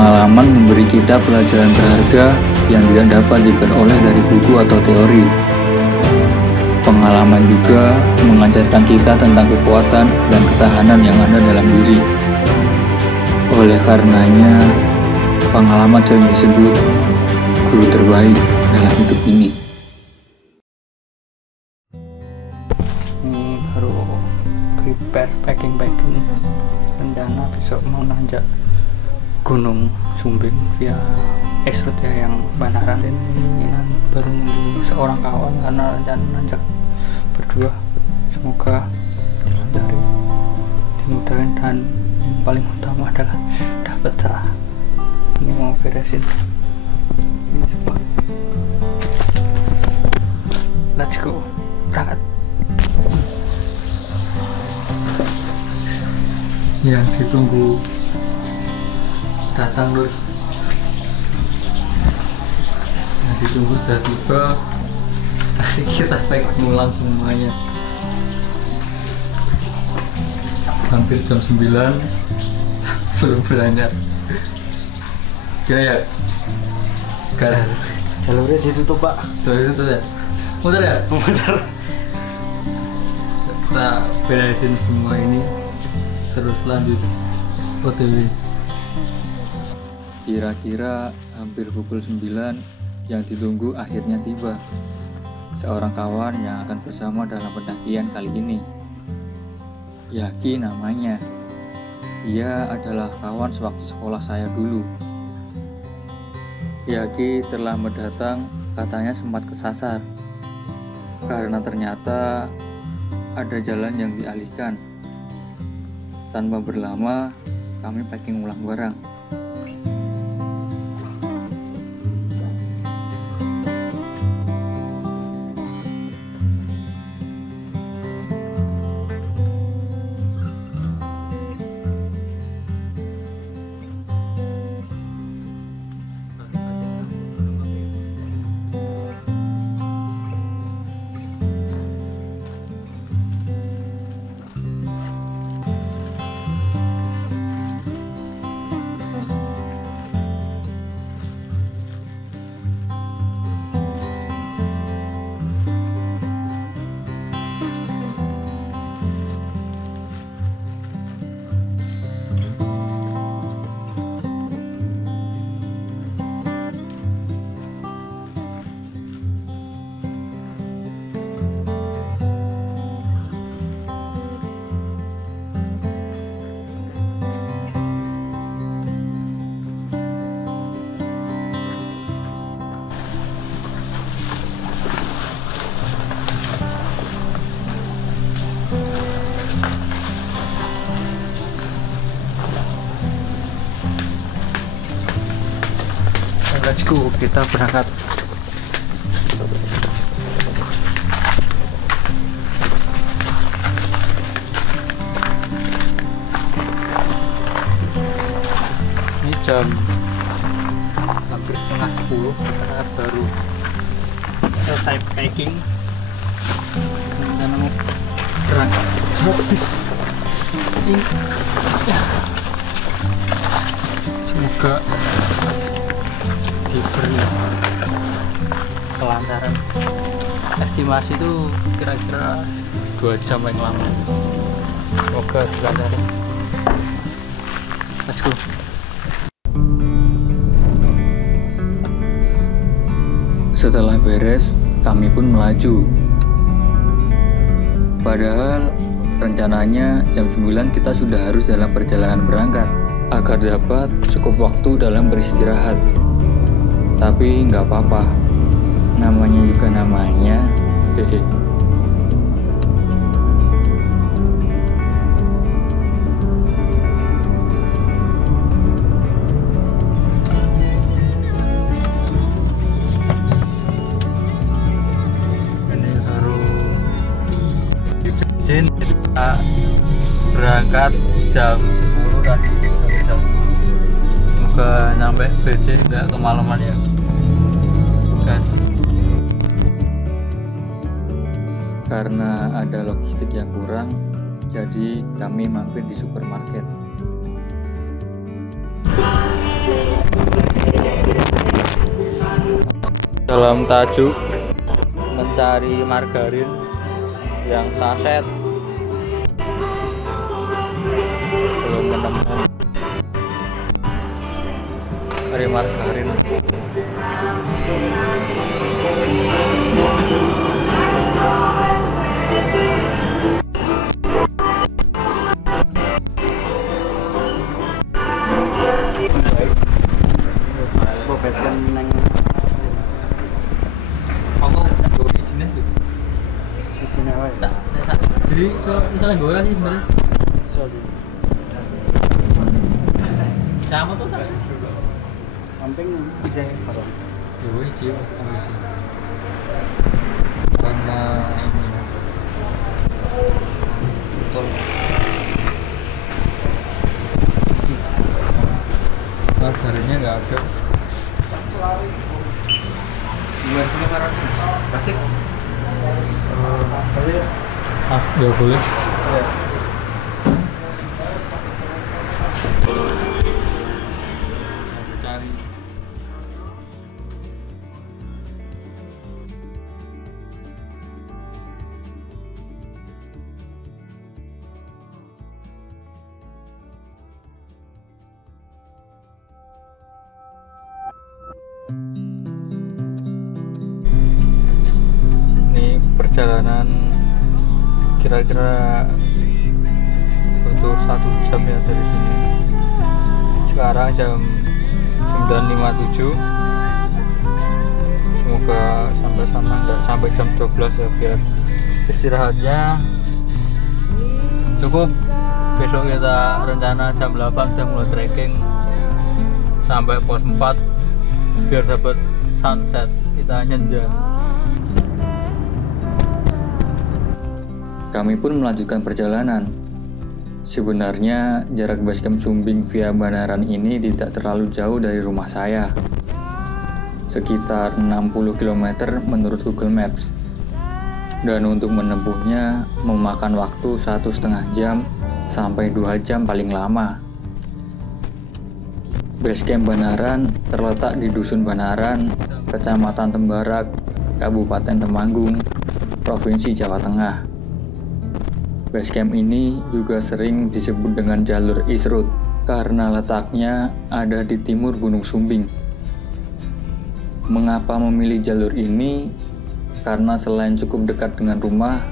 Pengalaman memberi kita pelajaran berharga yang tidak dapat diperoleh dari buku atau teori. Pengalaman juga mengajarkan kita tentang kekuatan dan ketahanan yang ada dalam diri. Oleh karenanya, pengalaman sering disebut guru terbaik dalam hidup ini. Ini baru prepare packing rencana besok mau nanjak Gunung Sumbing via Exroad ya, yang Banaran. Dan ini baru nunggu seorang kawan karena rencana nanjak berdua. Semoga dilancarin, dimudahkan, dan yang paling utama adalah dapat cerah. Ini mau beresin ini semua. Let's go, berangkat. Yang ditunggu datang, Lur. Yang ditunggu sudah tiba. Kita ngulang semuanya. Hampir jam 9 belum berangkat. Kayak jalurnya ditutup, Pak. tuh itu ya. Muter ya? Muter. Kita beresin semua ini, terus lanjut OTW. Kira-kira hampir pukul 9, yang ditunggu akhirnya tiba. Seorang kawan yang akan bersama dalam pendakian kali ini. Yaki namanya. Ia adalah kawan sewaktu sekolah saya dulu. Yaki terlambat datang, katanya sempat kesasar karena ternyata ada jalan yang dialihkan. Tanpa berlama, kami packing ulang barang. Let's go, kita berangkat. Ini jam hampir setengah 10, kita baru selesai packing. Kita mau berangkat habis ini ya. Semoga diberi kelancaran. Estimasi itu kira-kira 2 jam yang lama. Semoga dilancarin. Let's go. Setelah beres, kami pun melaju. Padahal rencananya jam 9 kita sudah harus dalam perjalanan berangkat agar dapat cukup waktu dalam beristirahat. Tapi nggak apa-apa, namanya juga namanya, hehe. Ini baru dibikin, kita berangkat jam 10 dan semoga nyampe BC nggak kemalaman ya guys. Karena ada logistik yang kurang, jadi kami mampir di supermarket. dalam tajuk mencari margarin yang saset, belum menemukan cari margarin. Jadi bisa gue sih sebenarnya. Sama tuh tas. Samping bisa kalau. Ya wes sih, bisa. Karena ini ya. Betul. Margarinnya nggak ada. Gimana plastik? Mas, ya boleh. Cari. Ini perjalanan kira-kira butuh 1 jam ya dari sini. Sekarang jam 9.57. Semoga sampai sana nggak sampai jam 12 ya, biar istirahatnya cukup. Besok kita rencana jam 8 sudah mulai trekking sampai pos 4 biar dapat sunset, kita nyenja. Kami pun melanjutkan perjalanan. Sebenarnya jarak basecamp Sumbing via Banaran ini tidak terlalu jauh dari rumah saya. Sekitar 60 km menurut Google Maps. Dan untuk menempuhnya memakan waktu 1,5 jam sampai 2 jam paling lama. Basecamp Banaran terletak di Dusun Banaran, Kecamatan Tembarak, Kabupaten Temanggung, Provinsi Jawa Tengah. Basecamp ini juga sering disebut dengan jalur East Road karena letaknya ada di timur Gunung Sumbing. Mengapa memilih jalur ini? Karena selain cukup dekat dengan rumah,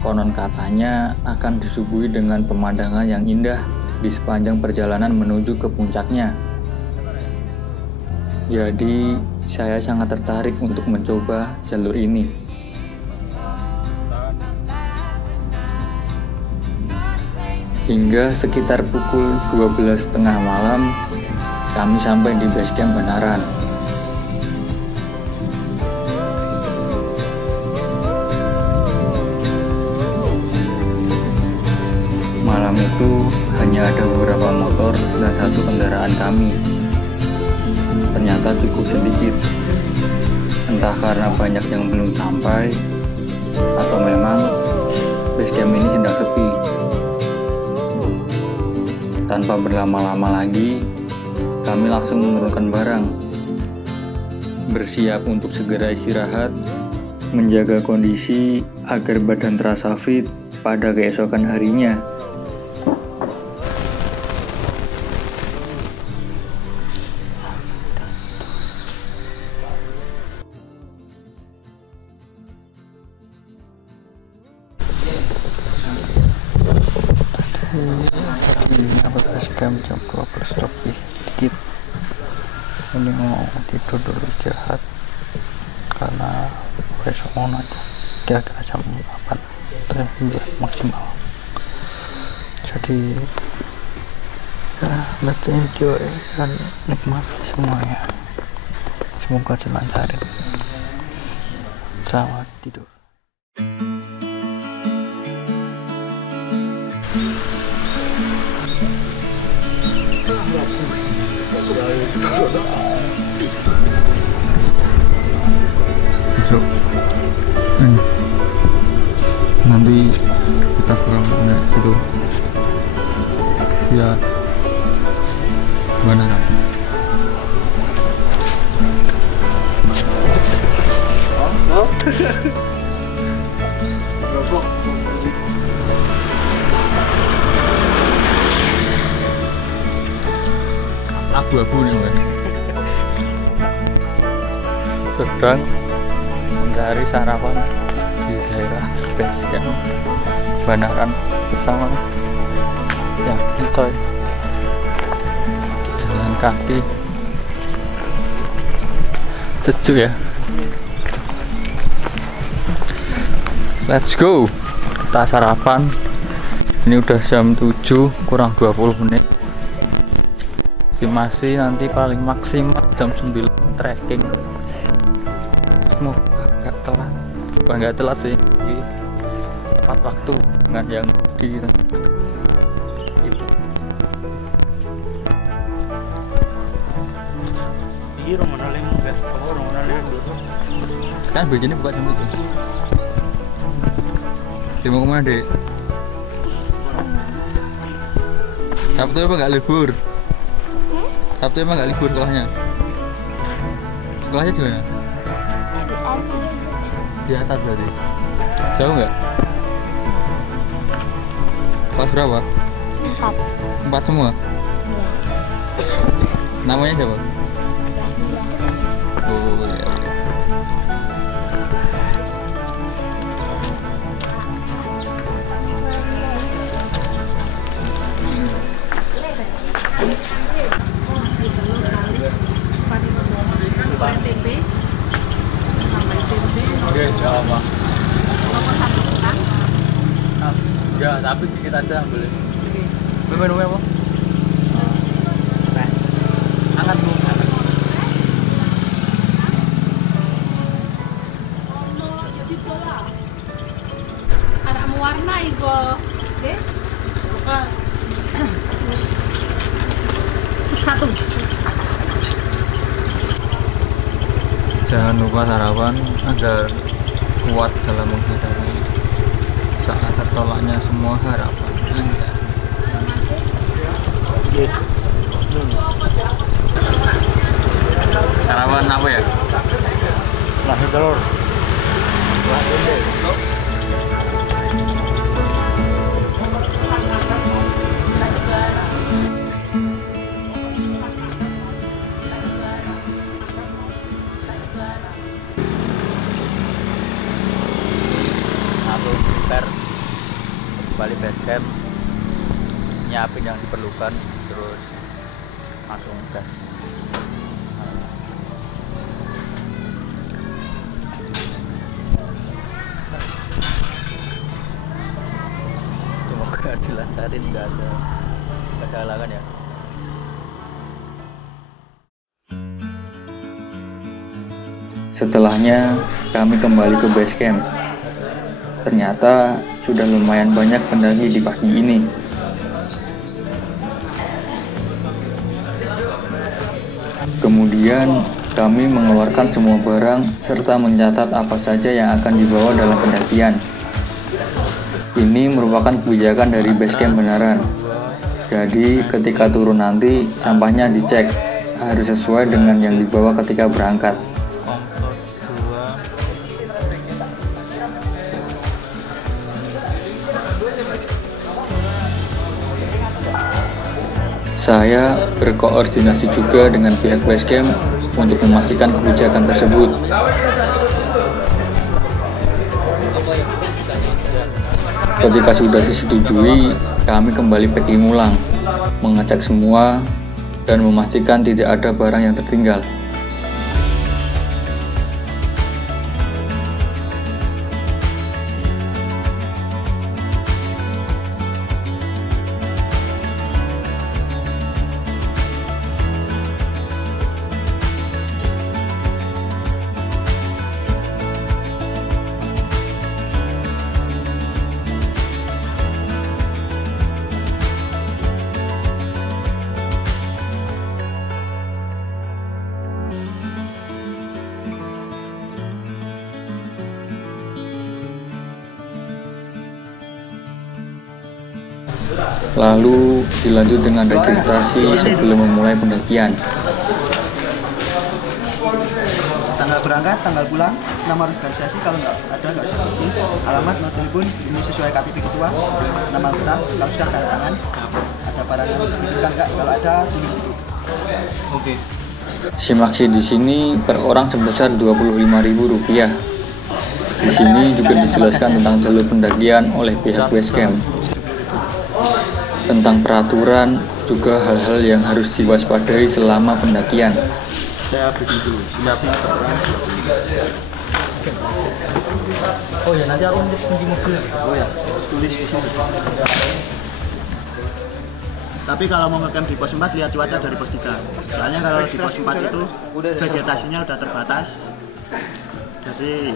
konon katanya akan disuguhi dengan pemandangan yang indah di sepanjang perjalanan menuju ke puncaknya. Jadi, saya sangat tertarik untuk mencoba jalur ini. Hingga sekitar pukul 12.30 malam, kami sampai di basecamp Banaran. Malam itu hanya ada beberapa motor dan 1 kendaraan kami. Ternyata cukup sedikit. Entah karena banyak yang belum sampai, atau memang basecamp ini sedang sepi. Tanpa berlama-lama lagi, kami langsung menurunkan barang. Bersiap untuk segera istirahat, menjaga kondisi agar badan terasa fit pada keesokan harinya. Dapat basecamp jam 12 lebih dikit. Ini mau tidur dulu, istirahat karena besok mau nanti kira-kira jam 8 maksimal. Jadi ya, let's enjoy dan nikmati semuanya. Semoga dilancarin. Selamat tidur. Besok nanti kita pulang ke situ ya, Banaran. abu-abu nih kan. Sedang mencari sarapan di daerah base camp Banaran bersama yang Nikoy. Jalan kaki sejuk ya. Let's go. Kita sarapan. Ini udah jam 7 kurang 20 menit. Estimasi nanti paling maksimal jam 9 trekking. Semoga gak telat. Bukan gak telat sih, tapi tepat waktu dengan yang di itu. Kan biasanya buka jam itu. Dia mau kemana, Dek? Sabtu emang gak libur? Sabtu emang gak libur sekolahnya? Sekolahnya di mana? Di atas berarti? Jauh nggak? Kelas berapa? 4. 4 semua? Namanya siapa? Oh iya. Oke, enggak apa. Ya, tapi dikit aja boleh. Minumnya apa? Hangat Bu. Ada warna ibu, deh. Satu. Jangan lupa sarapan agar kuat dalam menghadapi saat tertolaknya semua harapan Anda. Sarapan apa ya? Nasi telur. Prepare kembali base camp, nyiapin yang diperlukan, terus langsung gas. Semoga dilancarin, nggak ada halangan ya. Setelahnya kami kembali ke base camp. Ternyata sudah lumayan banyak pendaki di pagi ini. Kemudian kami mengeluarkan semua barang serta mencatat apa saja yang akan dibawa dalam pendakian. Ini merupakan kebijakan dari base camp Banaran. Jadi ketika turun nanti sampahnya dicek, harus sesuai dengan yang dibawa ketika berangkat. Saya berkoordinasi juga dengan pihak base camp untuk memastikan kebijakan tersebut. Ketika sudah disetujui, kami kembali packing ulang, mengecek semua, dan memastikan tidak ada barang yang tertinggal. Lalu dilanjut dengan registrasi sebelum memulai pendakian. Tanggal berangkat, tanggal pulang, nama organisasi kalau nggak seperti alamat, nomor telepon, ini sesuai KTP ketua, nama lengkap, kalau sudah tanda tangan, ada barang yang dibutuhkan nggak, kalau ada tulis itu. Oke. SIM aksi di sini per orang sebesar Rp25.000. Di sini juga dijelaskan tentang jalur pendakian oleh pihak Basecamp. Tentang peraturan, juga hal-hal yang harus diwaspadai selama pendakian. Saya bikin dulu. Siapnya terang. Oh ya, nanti aku kunci mobil. Oh ya, tulis di sini. Tapi kalau mau ngecamp di pos 4, lihat cuaca dari pos 3. Soalnya kalau di pos 4 itu vegetasinya udah terbatas. Jadi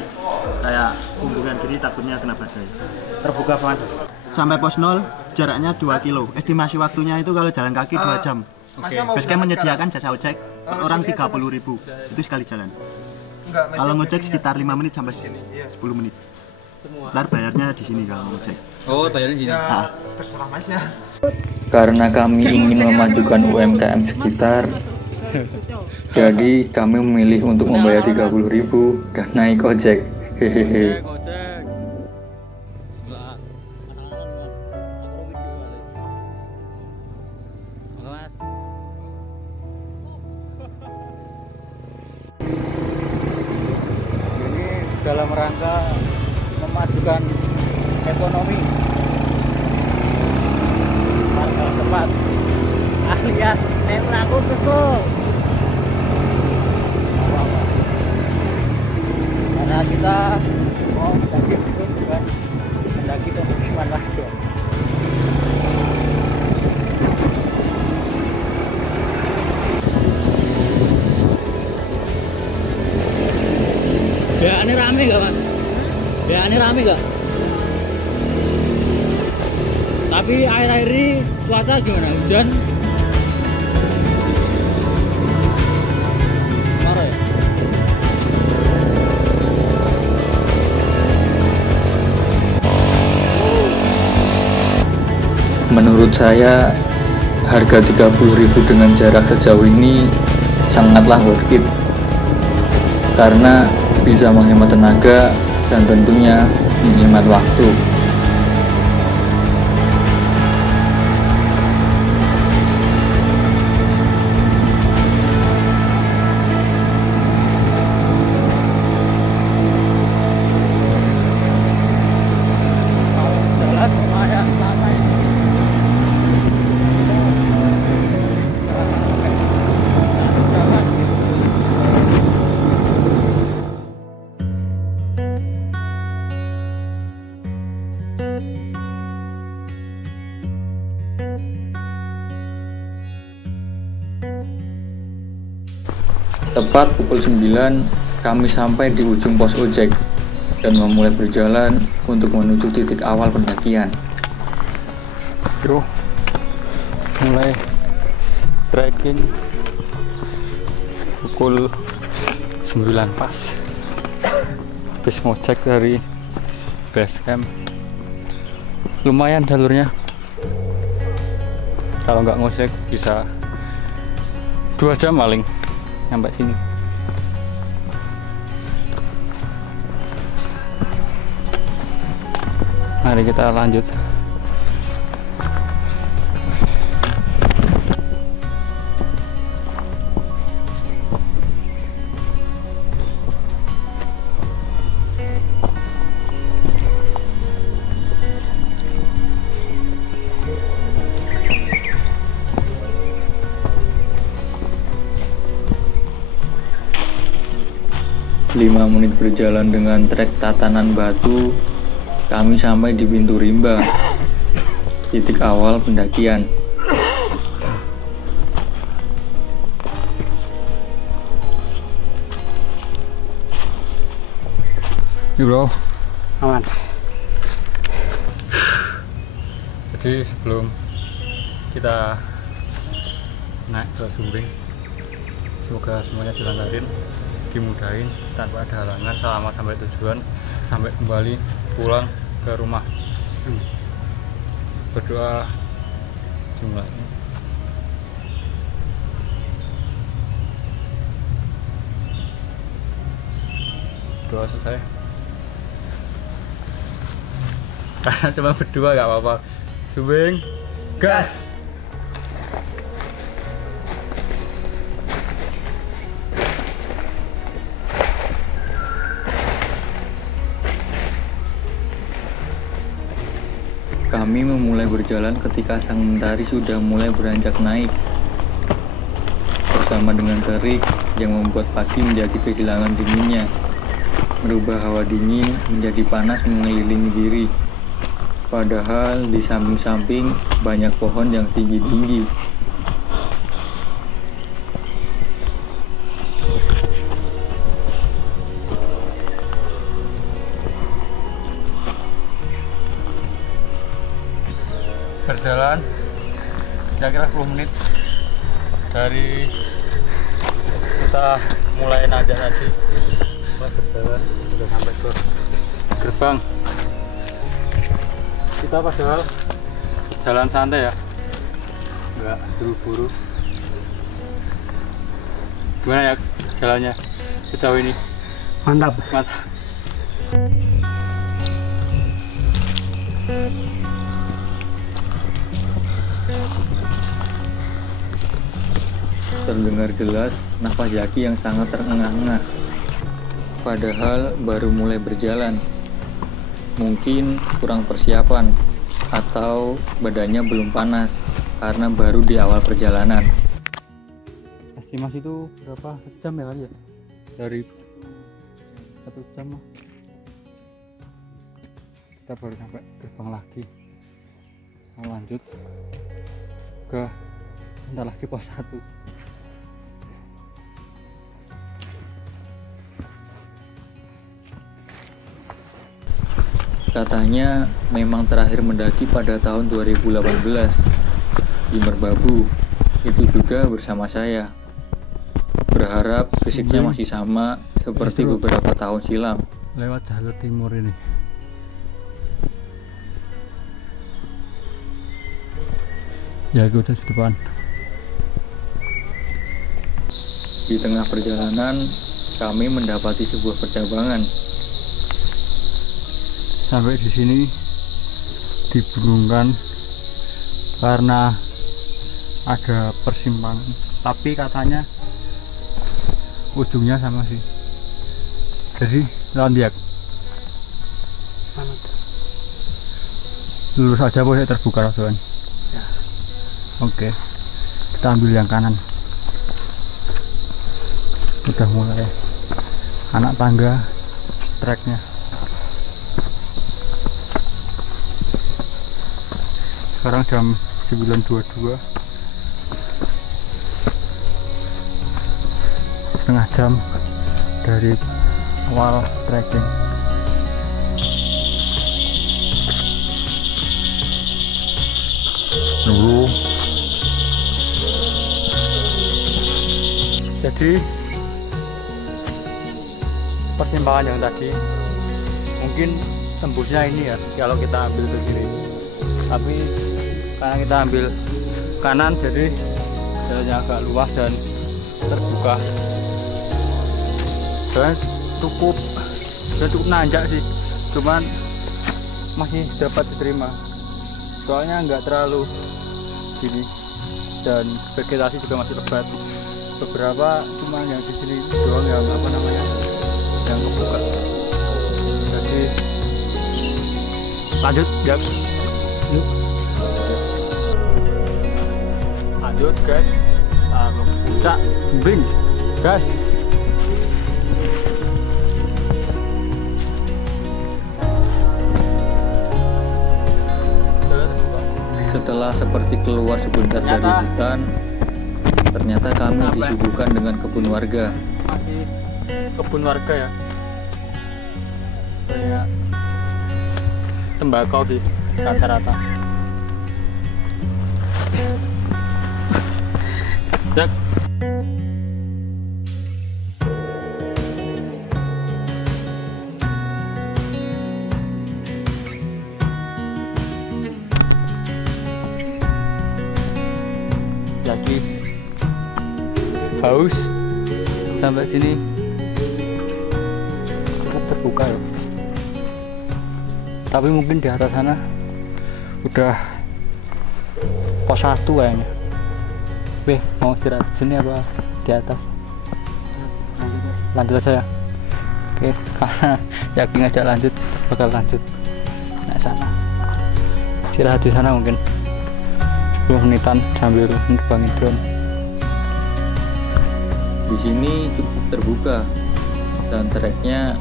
kayak hubungan diri takutnya kena badai. Terbuka banget. Sampai pos 0 jaraknya 2 kilo. Estimasi waktunya itu kalau jalan kaki 2 jam. Basecamp menyediakan jasa ojek per orang 30.000. Itu sekali jalan. Kalau ngojek sekitar 5 menit sampai 10 menit. Ntar bayarnya di sini kalau ngojek. Oh, bayarnya di sini. Nah. Terserah masnya. Karena kami ingin memajukan UMKM sekitar, jadi kami memilih untuk membayar 30.000 dan naik ojek. Hehehe. Ini dalam rangka memajukan ekonomi warga tempat alias aku kesel karena kita mau mendaki itu bukan mendaki pemukiman warga. Ya ini rame gak mas? Ya ini rame gak? Tapi akhir-akhir ini cuaca gimana? Hujan? Marah ya? Menurut saya, harga 30.000 dengan jarak sejauh ini sangatlah worth it. Karena bisa menghemat tenaga dan tentunya menghemat waktu. Jalan lumayan santai. Tepat pukul 9, kami sampai di ujung pos ojek dan memulai berjalan untuk menuju titik awal pendakian. Bro, mulai trekking pukul 9 pas. Habis ngecek dari Basecamp. Lumayan jalurnya. Kalau nggak ngecek bisa 2 jam paling sampai sini. Mari kita lanjut. Lima menit berjalan dengan trek tatanan batu, kami sampai di pintu rimba, titik awal pendakian. Ini bro, aman. Jadi sebelum kita naik ke Sumbing, semoga semuanya dilancarin, dimudahin tanpa ada halangan, selamat sampai tujuan, sampai kembali pulang ke rumah. Berdoa jumlahnya. Doa selesai. Karena cuma berdua gak apa-apa. Sumbing, gas! Kami memulai berjalan ketika sang mentari sudah mulai beranjak naik. Bersama dengan terik yang membuat pagi menjadi kehilangan dinginnya, merubah hawa dingin menjadi panas mengelilingi diri. Padahal di samping-samping banyak pohon yang tinggi-tinggi. Berjalan kira-kira 10 menit dari kita mulai nanjak tadi. Mulai berjalan sudah sampai ke gerbang. Kita padahal jalan santai ya, nggak buru-buru. Gimana ya jalannya sejauh ini? Mantap. Mantap. Terdengar jelas nafas Zaki yang sangat terengah-engah. Padahal baru mulai berjalan. Mungkin kurang persiapan atau badannya belum panas karena baru di awal perjalanan. Estimasi itu berapa jam ya kali ya? Dari 1 jam lah. Kita baru sampai gerbang lagi. Mau lanjut ke bentar lagi pos 1. Katanya memang terakhir mendaki pada tahun 2018 di Merbabu. Itu juga bersama saya. Berharap fisiknya masih sama seperti beberapa tahun silam. Lewat jalur timur ini. Ya, gue udah di depan. Di tengah perjalanan, kami mendapati sebuah percabangan. Sampai di sini dibingungkan karena ada persimpangan, tapi katanya ujungnya sama sih. Jadi lanjut. Lurus aja boleh terbuka langsung. Ya. Oke, kita ambil yang kanan. Udah mulai anak tangga treknya. Sekarang jam 9.22, setengah jam dari awal trekking. Dulu jadi persimpangan yang tadi mungkin tembusnya ini ya kalau kita ambil ke kiri, tapi karena kita ambil kanan jadi jalannya agak luas dan terbuka dan cukup nanjak sih, cuman masih dapat diterima soalnya nggak terlalu gini dan vegetasi juga masih lebat. Beberapa cuman yang di sini doang yang apa namanya yang kebuka. Jadi lanjut ya. Yuk. Lanjut guys, kita ke puncak Sumbing guys. Setelah seperti keluar sebentar dari hutan, ternyata kami disuguhkan dengan kebun warga. Masih kebun warga ya, kayak tembakau sih rata-rata. Cek. Jadi haus sampai sini terbuka ya. Tapi mungkin di atas sana udah pos 1 kayaknya. Weh, mau istirahat di sini apa di atas? Lanjut aja ya. Oke, karena yakin aja lanjut bakal lanjut. Nah sana. istirahat di sana mungkin 10 menitan sambil nerbangin drone. Di sini cukup terbuka dan treknya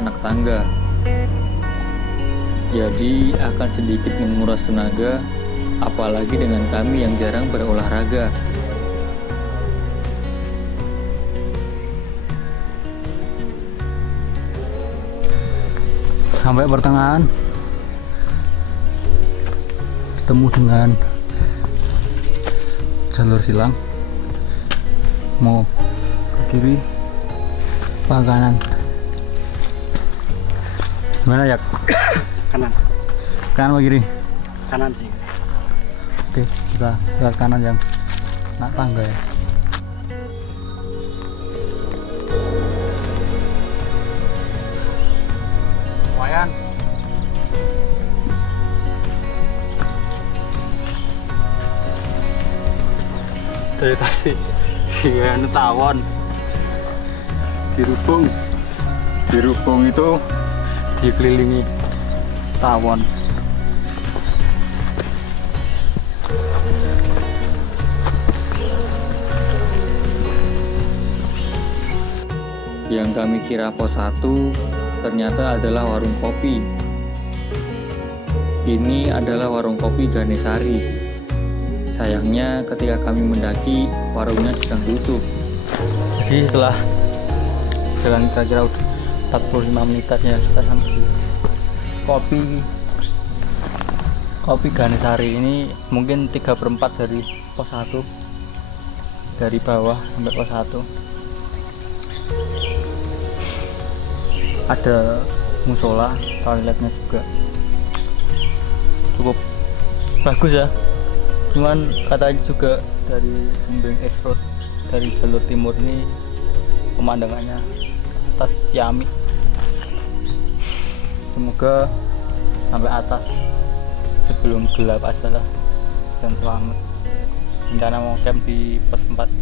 anak tangga, jadi akan sedikit menguras tenaga, apalagi dengan kami yang jarang berolahraga. Sampai pertengahan ketemu dengan jalur silang, mau ke kiri apa kanan, gimana ya? Kanan Kanan apa kiri? kanan sih. Oke, kita lewat kanan yang nak tangga ya. Lumayan. Dari tadi si tawon dirubung itu dikelilingi tawon. Yang kami kira pos 1 ternyata adalah warung kopi. Ini adalah warung kopi Ganesari. Sayangnya ketika kami mendaki, warungnya sedang tutup. Jadi setelah jalan kira-kira 45 menitan ya, kita sampai di kopi Ganesari. Ini mungkin 3/4 dari pos 1, dari bawah sampai pos 1. Ada musola, toiletnya juga cukup bagus ya. Cuman katanya juga dari Sumbing X-Road, dari jalur timur ini pemandangannya atas Ciamik. Semoga sampai atas sebelum gelap aja lah dan selamat. Rencana mau camp di pos 4.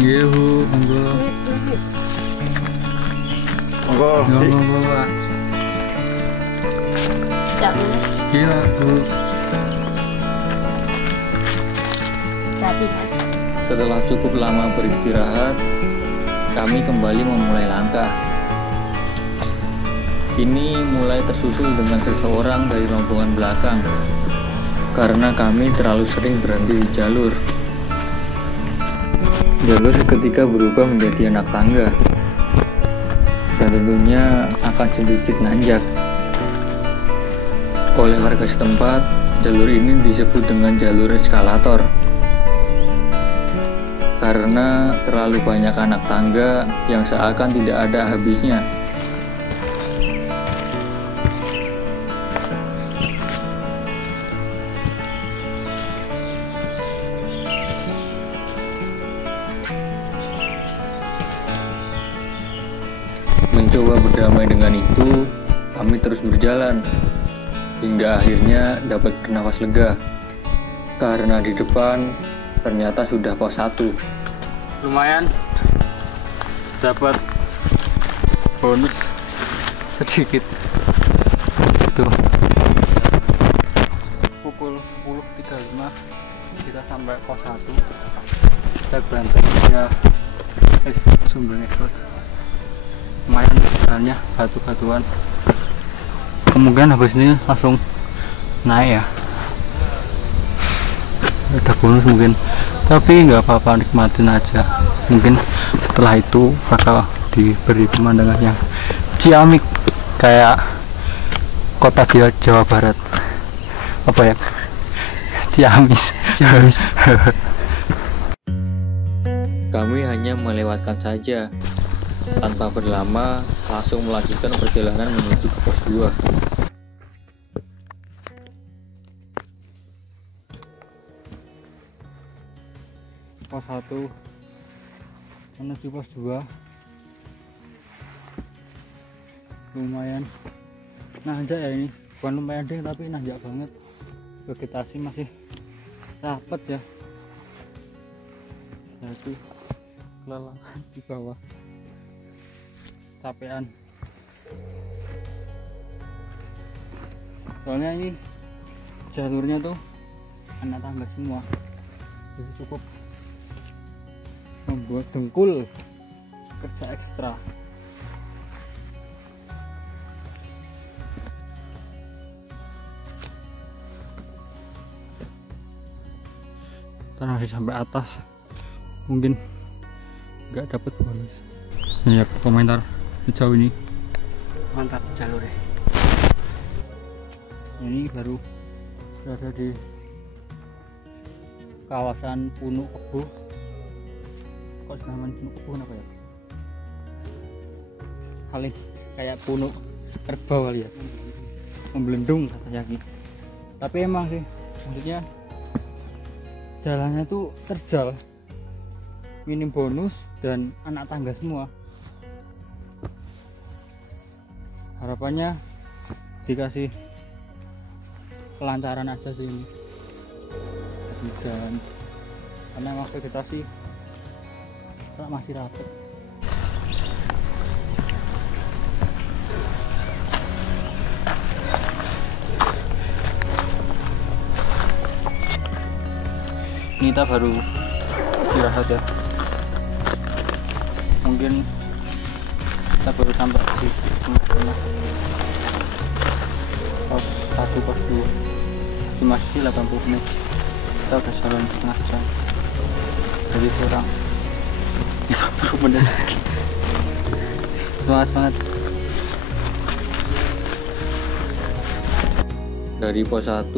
Yehu, monggo. Monggo, Pak. Tidak lulus. Gila, Bu. Jadi Mas. Setelah cukup lama beristirahat, kami kembali memulai langkah. Ini mulai tersusul dengan seseorang dari rombongan belakang, karena kami terlalu sering berhenti di jalur. Jalur seketika berubah menjadi anak tangga, dan tentunya akan sedikit nanjak. Oleh warga setempat, jalur ini disebut dengan jalur eskalator, karena terlalu banyak anak tangga yang seakan tidak ada habisnya. Mencoba berdamai dengan itu, kami terus berjalan hingga akhirnya dapat bernafas lega, karena di depan ternyata sudah pos 1. Lumayan dapat bonus sedikit. Tuh, pukul 10.35 kita sampai pos 1. Kita berantem ya Sumbing X-Road. Lumayan jalannya batu-batuan, kemungkinan habis ini langsung naik ya, ada bonus mungkin, tapi nggak apa-apa, nikmatin aja. Mungkin setelah itu bakal diberi pemandangan yang ciamik kayak kota Jawa Barat, apa ya, Ciamis. Kami hanya melewatkan saja. Tanpa berlama, langsung melanjutkan perjalanan menuju ke pos 2. Pos 1 menuju pos 2. Lumayan nanjak ya ini, bukan lumayan deh, tapi nanjak banget. Vegetasi masih rapet ya, jadi kelelahan di bawah, capean. Soalnya ini jalurnya tuh anak tangga semua, jadi cukup membuat dengkul kerja ekstra. Terakhir sampai atas mungkin nggak dapat bonus. Banyak komentar sejauh ini. Mantap jalurnya. Ini baru berada di kawasan Punuk Kebo. Kok namanya Punuk Kebo kenapa ya? Halih kayak punuk kerbau kali ya, membelendung katanya Ki. Tapi emang sih, maksudnya jalannya tuh terjal, minim bonus dan anak tangga semua. Harapannya dikasih kelancaran aja sih ini, dan karena emang vegetasi masih rapet. Ini kita baru istirahat ya, mungkin kita baru sampai di tengah-tengah pos 1 pos 2 masih 80 menit, kita udah jalan setengah jam, jadi kurang 50 menit lagi. Semangat banget. Dari pos 1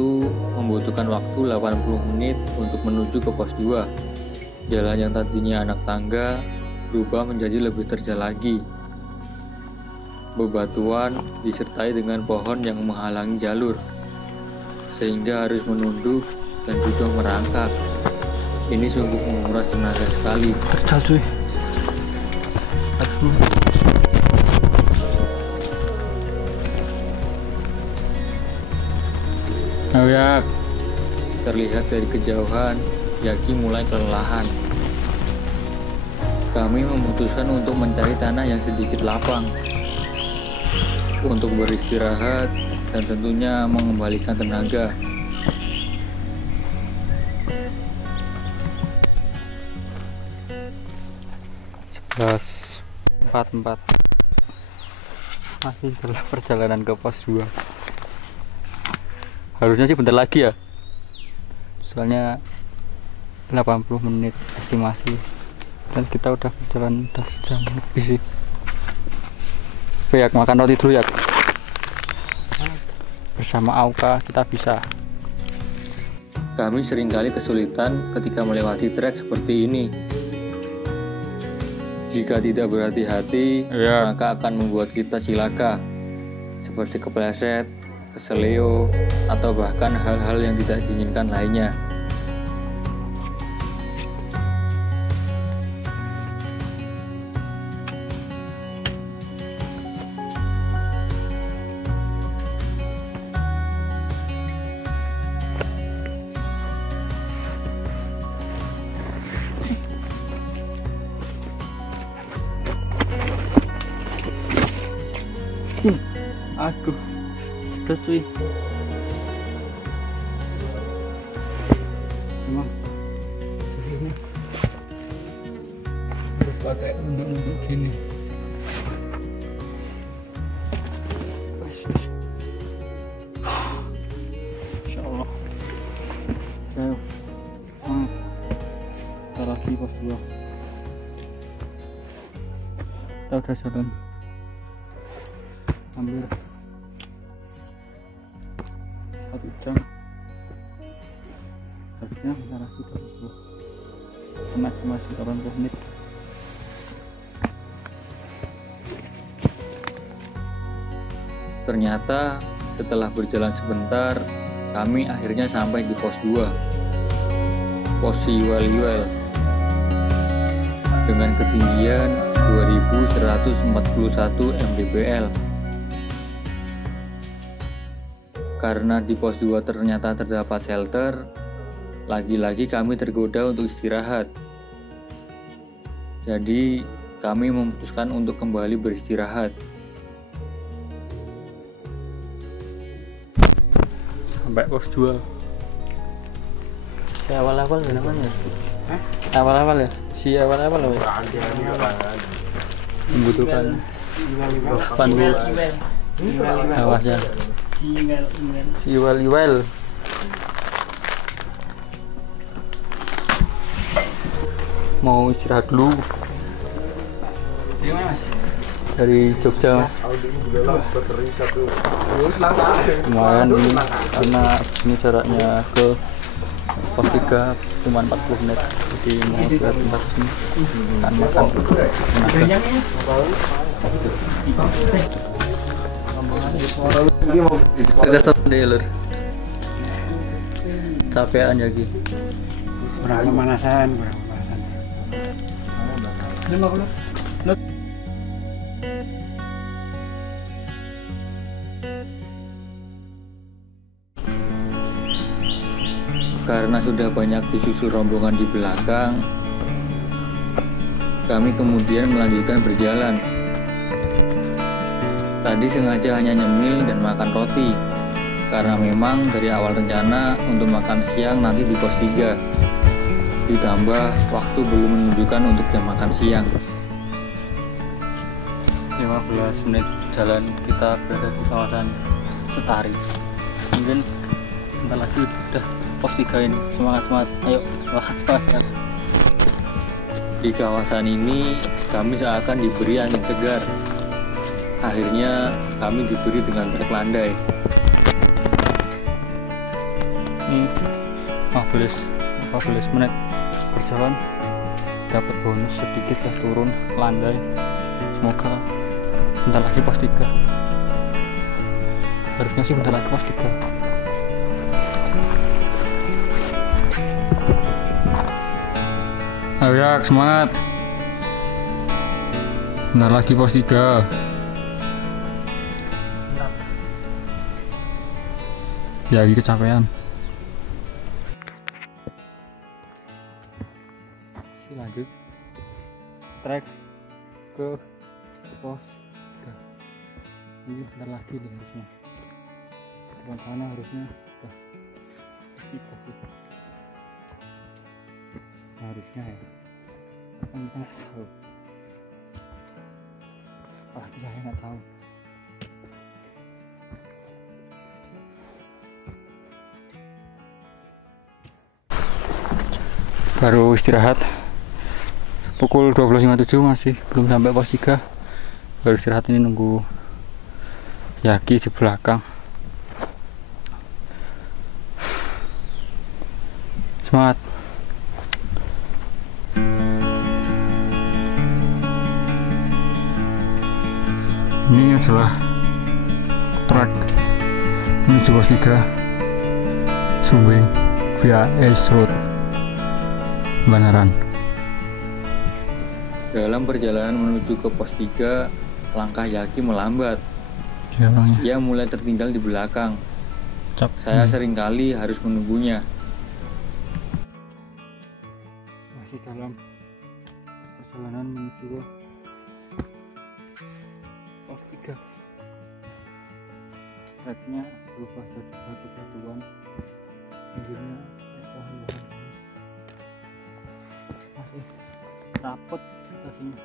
membutuhkan waktu 80 menit untuk menuju ke pos 2. Jalan yang tadinya anak tangga berubah menjadi lebih terjal lagi. Bebatuan disertai dengan pohon yang menghalangi jalur, sehingga harus menunduk dan juga merangkak. Ini sungguh menguras tenaga sekali. Terjal cuy. Aduh. Ya, terlihat dari kejauhan, Yaki mulai kelelahan. Kami memutuskan untuk mencari tanah yang sedikit lapang untuk beristirahat dan tentunya mengembalikan tenaga. Plus 44 masih dalam perjalanan ke pos 2. Harusnya sih bentar lagi ya, soalnya 80 menit estimasi, dan kita udah berjalan udah sejam lebih sih. Yak, makan roti dulu ya. Bersama Auka kita bisa. Kami seringkali kesulitan ketika melewati trek seperti ini. Jika tidak berhati-hati, maka akan membuat kita cilaka, seperti kepleset, keseleo, atau bahkan hal-hal yang tidak diinginkan lainnya. Aduh, udah cuy. Emang ini harus pakai untuk gini. Insya Allah. Ayo, kita lagi pos 2. Kita udah jalan hampir 1 jam, harusnya bentar lagi terus masih 80 menit. Ternyata setelah berjalan sebentar, kami akhirnya sampai di pos 2, pos Siwaliwel, dengan ketinggian 2141 mdpl. Karena di pos 2 ternyata terdapat shelter, Lagi-lagi kami tergoda untuk istirahat. Jadi, kami memutuskan untuk kembali beristirahat. Sampai pos 2. Si awal-awal kenapa ya? Hah? Awal-awal ya? Si awal-awal loh. Membutuhkan pandu awas ya. Si iwel. Mau istirahat dulu dari Jogja, Mas. Lumayan ini karena ini jaraknya ke pos 3 cuma 40 menit, jadi mau ke tempat ini kan makan agak stop deh lur, capean ya Ki. Kurang pemanasan. Karena sudah banyak disusul rombongan di belakang, kami kemudian melanjutkan berjalan. Tadi sengaja hanya nyemil dan makan roti, karena memang dari awal rencana untuk makan siang nanti di pos 3. Ditambah waktu belum menunjukkan untuk jam makan siang. 15 menit jalan kita berada di kawasan Setari. Mungkin bentar lagi udah pos 3 ini. Semangat, ayo semangat. Di kawasan ini kami seakan diberi angin segar. Akhirnya kami diberi dengan trek landai. Ini 15 menit berjalan, dapat bonus sedikit ya, turun landai. Semoga bentar lagi pos 3. Harusnya sih bentar lagi pos 3. Ayo ya, semangat. Bentar lagi pos 3. Ya, lagi kecapean. Lanjut trek ke pos 3. Ini bentar lagi nih harusnya. Depan sana harusnya udah pos 3 sih. Harusnya ya. Kan kita nggak tahu. Apalagi saya nggak tahu. Baru istirahat pukul 12.57, masih belum sampai pos 3. Baru istirahat ini, nunggu Yaki di belakang. Semangat. Ini adalah trek menuju pos 3 Sumbing via Ace Road Banaran. Dalam perjalanan menuju ke pos 3, langkah Yaki melambat. Ya, orangnya. Ia mulai tertinggal di belakang. Saya seringkali harus menunggunya. Masih dalam perjalanan menuju ke pos 3. Treknya berubah jadi batu-batuan, pinggirnya bahan-bahan masih rapet lokasinya.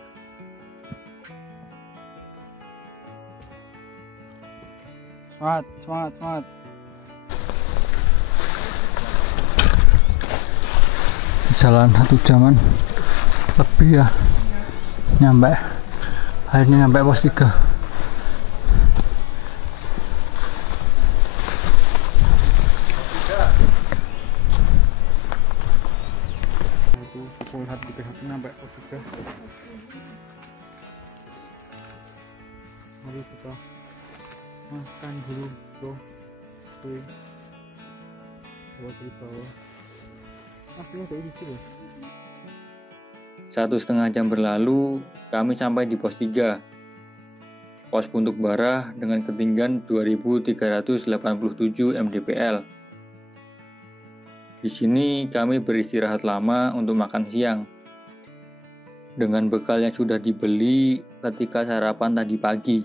Semangat. Jalan 1 jaman lebih ya, akhirnya nyampe pos 3. Pukul 1.31 sampai pos 3. Mari kita makan dulu bro. Oke, bawa dari bawah. Masih ada di sini. 1,5 jam berlalu, kami sampai di pos 3. Pos Puntuk Barah dengan ketinggian 2.387 mdpl. Di sini kami beristirahat lama untuk makan siang. Dengan bekal yang sudah dibeli ketika sarapan tadi pagi.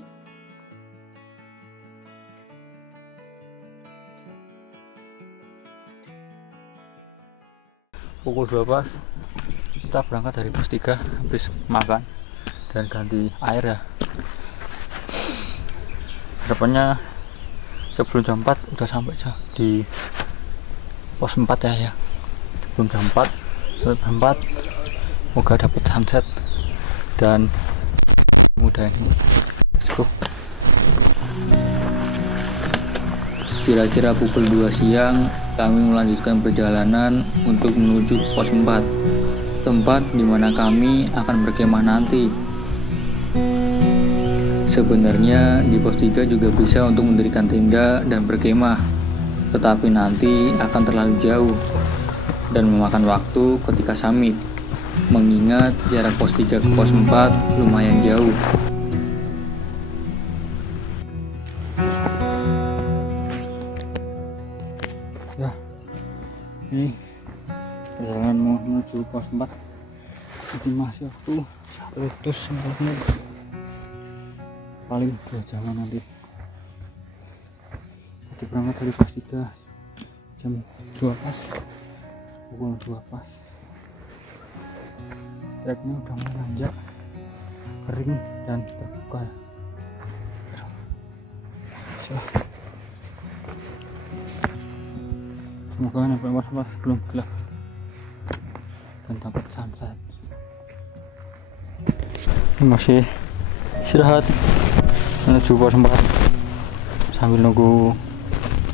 Pukul 12 kita berangkat dari pos 3 habis makan dan ganti air ya. Harapannya sebelum jam 4 udah sampai di pos 4 ya. Sebelum jam 4 semoga dapat sunset dan mudah ini. Let's go. Kira-kira pukul 2 siang kami melanjutkan perjalanan untuk menuju pos 4, tempat di mana kami akan berkemah nanti. Sebenarnya di pos 3 juga bisa untuk mendirikan tenda dan berkemah, tetapi nanti akan terlalu jauh dan memakan waktu ketika summit, mengingat jarak pos 3 ke pos 4 lumayan jauh. Ya, ini perjalanan mau menuju pos 4 ini masih waktu 100 menit, paling 2 jaman nanti. Tadi berangkat dari pos 3 jam 2 pas, pukul 2 pas. Treknya udah mulai nanjak, kering dan terbuka. Semoga sampai pos belum gelap dan dapat sunset. Ini masih istirahat menuju pos 4 sambil nunggu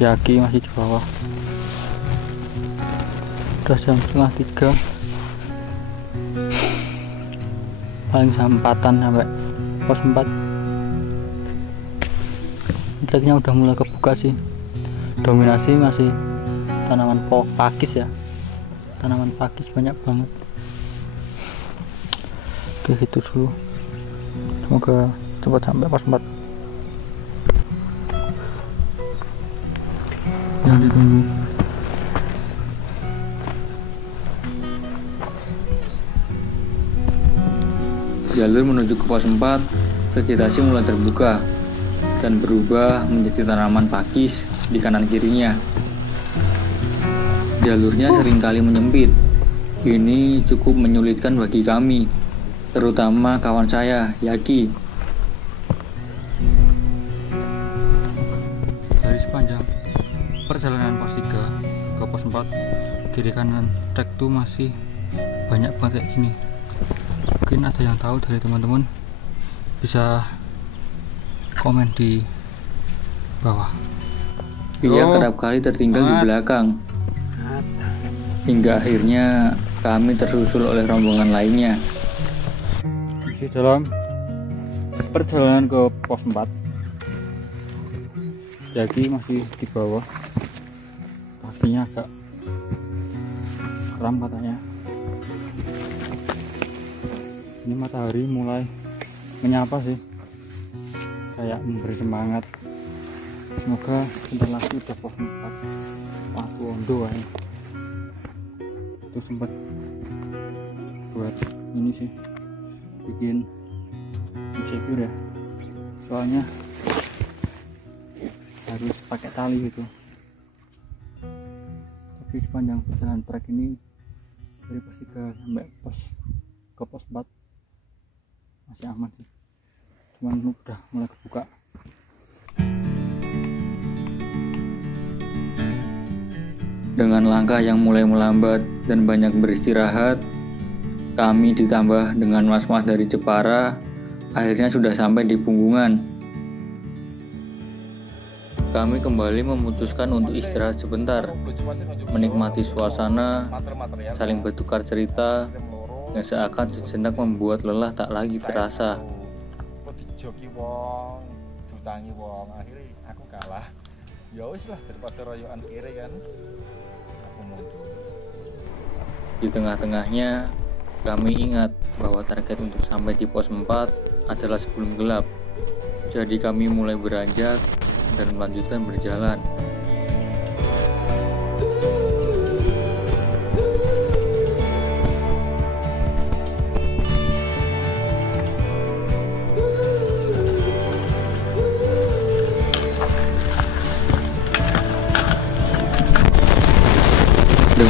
Yaki masih di bawah. Udah jam 2:30, paling jam 4-an sampai pos 4. Treknya udah mulai kebuka sih, dominasi masih tanaman pakis ya, tanaman pakis banyak banget. Oke, gitu dulu, semoga cepat sampai pos 4 yang ditunggu. Jalur menuju ke pos 4, vegetasi mulai terbuka dan berubah menjadi tanaman pakis di kanan kirinya. Jalurnya seringkali menyempit. Ini cukup menyulitkan bagi kami, terutama kawan saya, Yaki. Dari sepanjang perjalanan pos 3 ke pos 4, kiri kanan trek tuh masih banyak banget kayak gini. Mungkin ada yang tahu dari teman-teman, bisa komen di bawah. Ia kerap kali tertinggal di belakang, hingga akhirnya kami tersusul oleh rombongan lainnya. Masih dalam perjalanan ke pos 4, Jaki masih di bawah, kakinya agak kram katanya. Ini matahari mulai menyapa sih, kayak memberi semangat. Semoga sebentar lagi udah pos 4 Paku Ondo ya. Itu sempat buat ini sih, bikin insecure ya, soalnya harus pakai tali gitu. Tapi sepanjang perjalanan trek ini dari pos 3 sampai ke pos 4 masih aman sih, cuman udah mulai kebuka. Dengan langkah yang mulai melambat dan banyak beristirahat, kami ditambah dengan mas-mas dari Jepara, akhirnya sudah sampai di Punggungan. Kami kembali memutuskan untuk istirahat sebentar, menikmati suasana, saling bertukar cerita, yang seakan sejenak membuat lelah tak lagi terasa. Dijoki wong, dutangi wong, akhirnya aku kalah. Ya wis lah, daripada royokan kiri kan. Aku mundur. Di tengah-tengahnya, kami ingat bahwa target untuk sampai di pos 4 adalah sebelum gelap. Jadi kami mulai beranjak dan melanjutkan berjalan.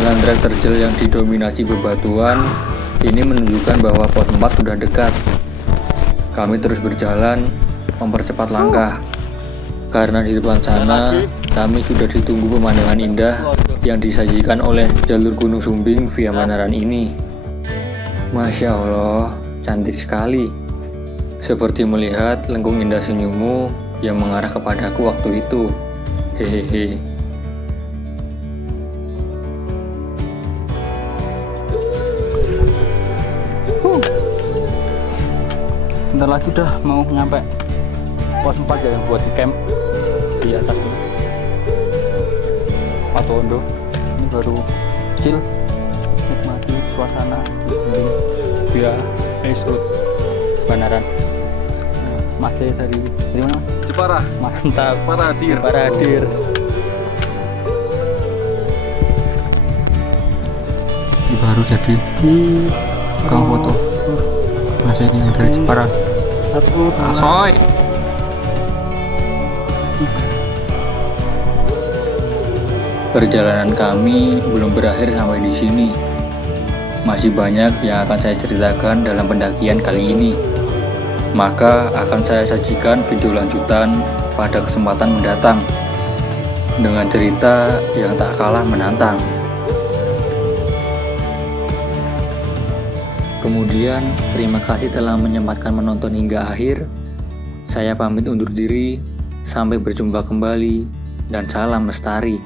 Dengan trek terjal yang didominasi bebatuan, ini menunjukkan bahwa pos 4 sudah dekat. Kami terus berjalan, mempercepat langkah. Karena di depan sana, kami sudah ditunggu pemandangan indah yang disajikan oleh jalur Gunung Sumbing via Manaran ini. Masya Allah, cantik sekali. Seperti melihat lengkung indah senyummu yang mengarah kepadaku waktu itu. Hehehe. Bentar lagi udah mau nyampe pos 4 ya, yang buat di camp di atas tuh Patondo. Ini baru chill, nikmati suasana via Ice Road Banaran. Masih dari mana? Jepara. Mantap. Paradir. Paradir. Ini baru jadi kang foto. Masih ini dari Jepara. Asoy. Perjalanan kami belum berakhir sampai di sini. Masih banyak yang akan saya ceritakan dalam pendakian kali ini. Maka akan saya sajikan video lanjutan pada kesempatan mendatang dengan cerita yang tak kalah menantang. Kemudian, terima kasih telah menyempatkan menonton hingga akhir. Saya pamit undur diri, sampai berjumpa kembali, dan salam lestari.